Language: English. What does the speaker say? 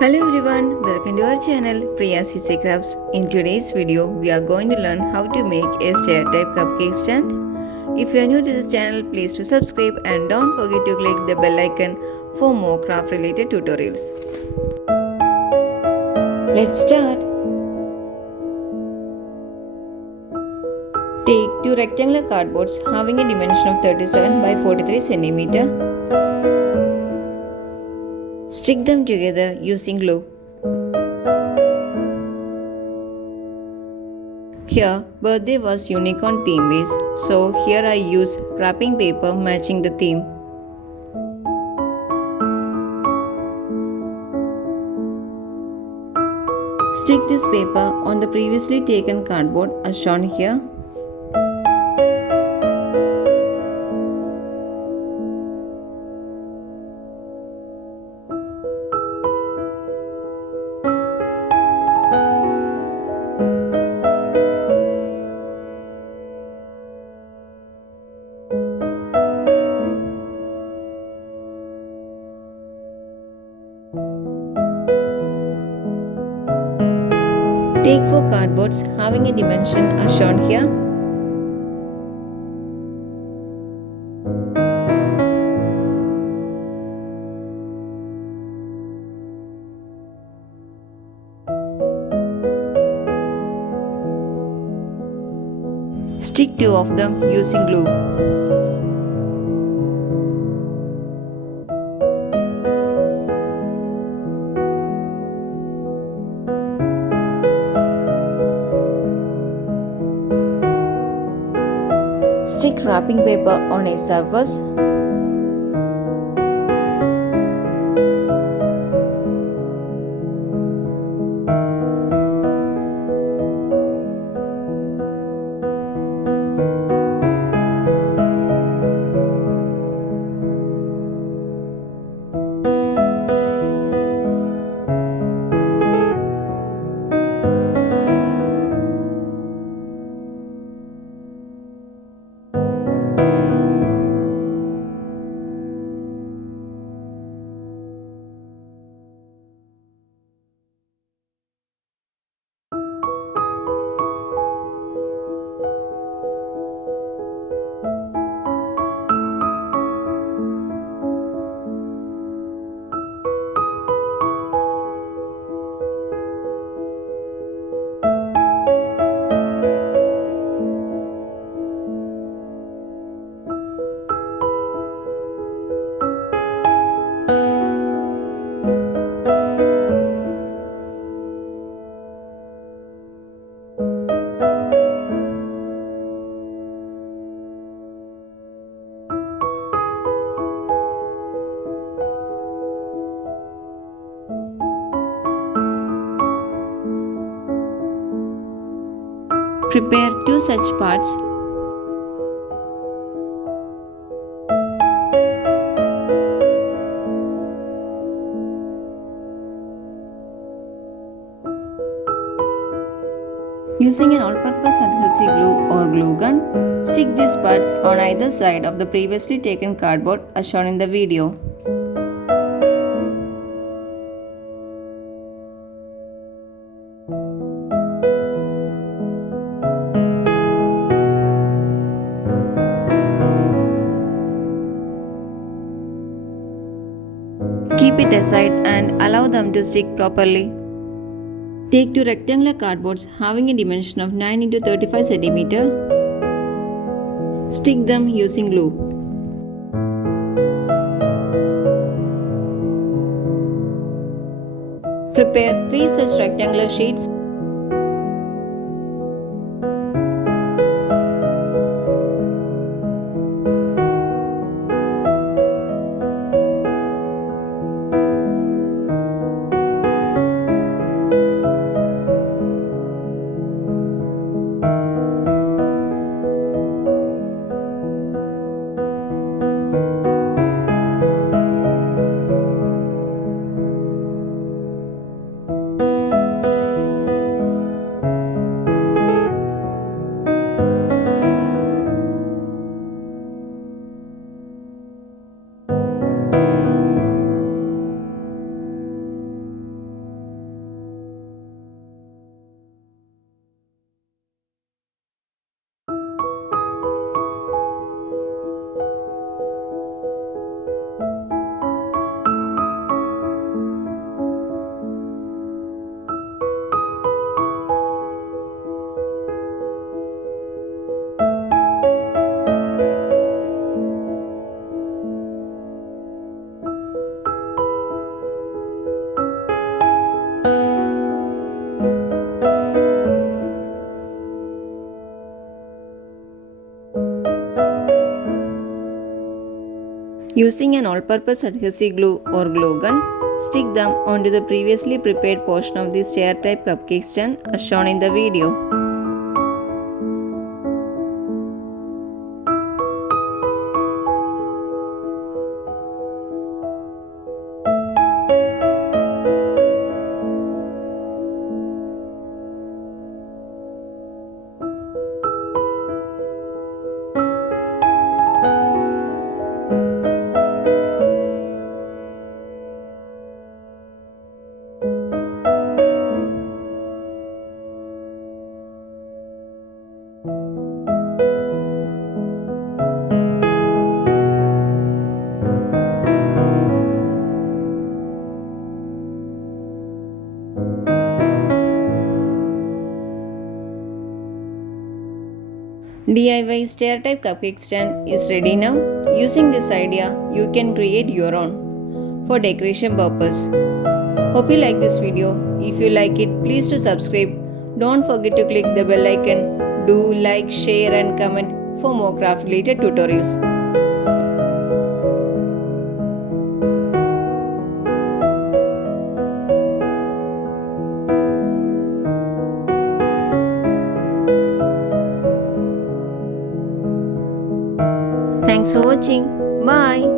Hello everyone, welcome to our channel Priya CC Crafts. In today's video, we are going to learn how to make a stair type cupcake stand. If you are new to this channel, please do subscribe and don't forget to click the bell icon for more craft related tutorials. Let's start. Take two rectangular cardboards having a dimension of 37 by 43 cm. Stick them together using glue. Here, birthday was unicorn theme based, so here I use wrapping paper matching the theme. Stick this paper on the previously taken cardboard as shown here. Take 4 cardboards having a dimension as shown here. Stick 2 of them using glue. Stick wrapping paper on its surface. Prepare 2 such parts. Using an all-purpose adhesive glue or glue gun, stick these parts on either side of the previously taken cardboard as shown in the video. Keep it aside and allow them to stick properly. Take 2 rectangular cardboards having a dimension of 9 into 35 cm. Stick them using glue. Prepare 3 such rectangular sheets. Using an all-purpose adhesive glue or glue gun, stick them onto the previously prepared portion of the stair-type cupcake stand as shown in the video. DIY stair type cupcake stand is ready now. Using this idea, you can create your own for decoration purpose. Hope you like this video. If you like it, please do subscribe. Don't forget to click the bell icon. Do like, share and comment for more craft related tutorials. Thanks for watching. Bye.